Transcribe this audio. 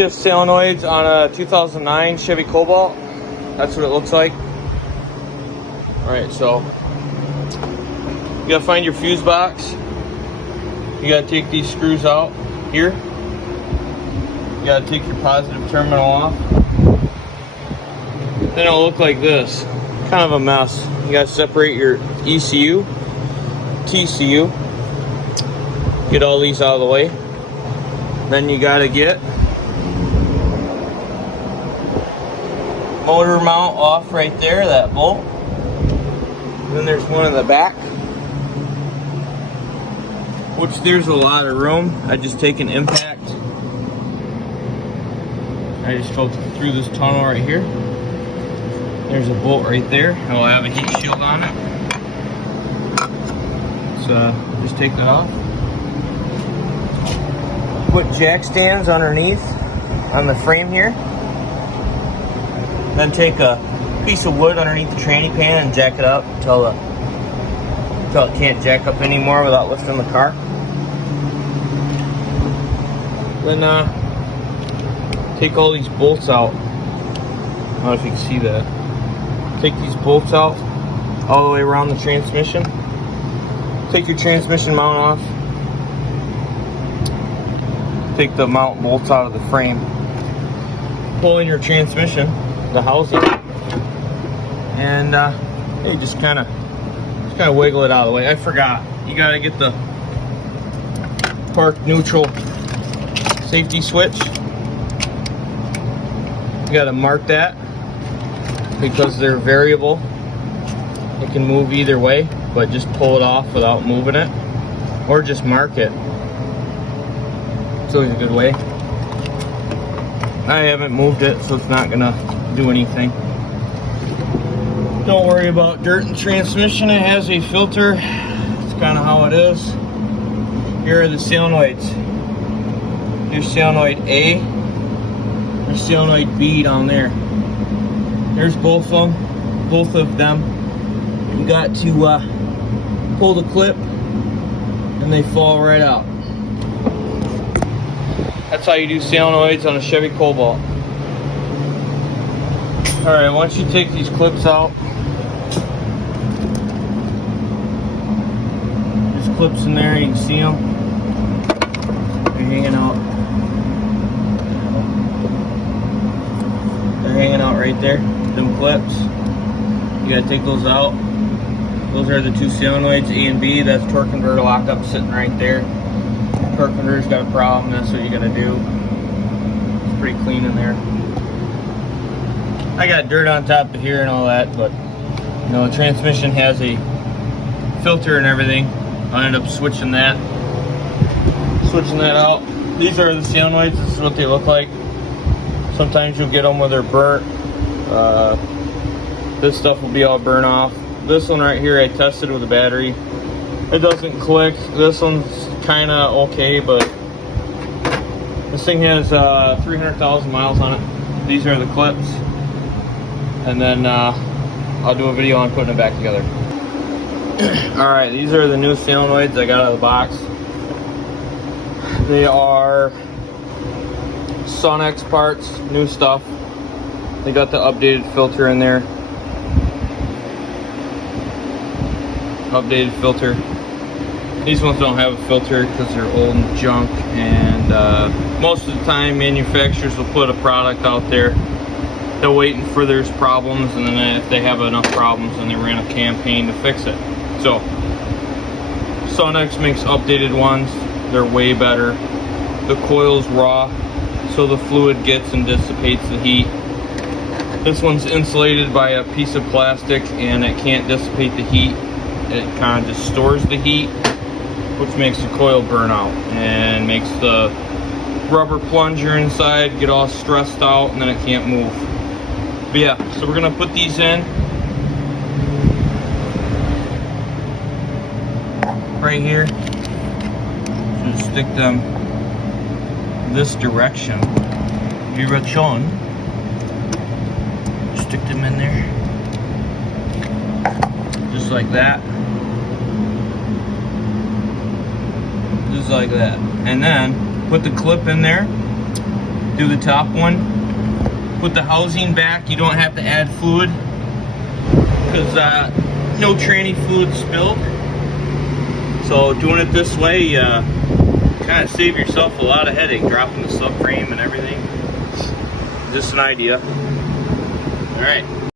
shift solenoids on a 2009 Chevy Cobalt. That's what it looks like. Alright, so you gotta find your fuse box. You gotta take these screws out here. You gotta take your positive terminal off. Then it'll look like this. Kind of a mess. You gotta separate your ECU, TCU. Get all these out of the way. Then you gotta get motor mount off right there, that bolt. Then there's one in the back, which there's a lot of room. I just take an impact. I just go through this tunnel right here. There's a bolt right there. It'll have a heat shield on it. So just take that off. Put jack stands underneath on the frame here. Then take a piece of wood underneath the tranny pan and jack it up until it can't jack up anymore without lifting the car. Then take all these bolts out. I don't know if you can see that. Take these bolts out all the way around the transmission. Take your transmission mount off. Take the mount bolts out of the frame. Pull in your transmission, the housing, and you just kind of wiggle it out of the way. I forgot. You gotta get the park neutral safety switch. You gotta mark that because they're variable. It can move either way, but just pull it off without moving it, or just mark it. It's always a good way. I haven't moved it, so it's not gonna do anything. Don't worry about dirt in the transmission. It has a filter. It's kind of how it is. Here are the solenoids. Here's solenoid A. There's solenoid B down there. There's both of them. You got to pull the clip, and they fall right out. That's how you do solenoids on a Chevy Cobalt. Alright, once you take these clips out, there's clips in there, you can see them. They're hanging out. They're hanging out right there, them clips. You gotta take those out. Those are the two solenoids, A and B. That's torque converter lockup sitting right there. Torque converter's got a problem, that's what you gotta do. It's pretty clean in there. I got dirt on top of here and all that, but you know, the transmission has a filter and everything. I ended up switching that out. These are the solenoids. This is what they look like. Sometimes you'll get them where they're burnt. This stuff will be all burnt off. This one right here I tested with a battery. It doesn't click. This one's kind of okay, but this thing has 300,000 miles on it. These are the clips, and then I'll do a video on putting it back together. Alright, these are the new solenoids I got out of the box. They are Sonex parts, new stuff. They got the updated filter in there. Updated filter. These ones don't have a filter because they're old and junk, and most of the time manufacturers will put a product out there. They're waiting for there's problems, and then if they have enough problems, then they ran a campaign to fix it. So Sonex makes updated ones. They're way better. The coil's raw, so the fluid gets and dissipates the heat. This one's insulated by a piece of plastic, and it can't dissipate the heat. It kind of just stores the heat, which makes the coil burn out and makes the rubber plunger inside get all stressed out, and then it can't move. But yeah, so we're gonna put these in right here. Just stick them this direction. Stick them in there, just like that. Just like that. And then put the clip in there, do the top one. Put the housing back. You don't have to add fluid because no tranny fluid spilled. So doing it this way, you kind of save yourself a lot of headache, dropping the subframe and everything. Just an idea. All right.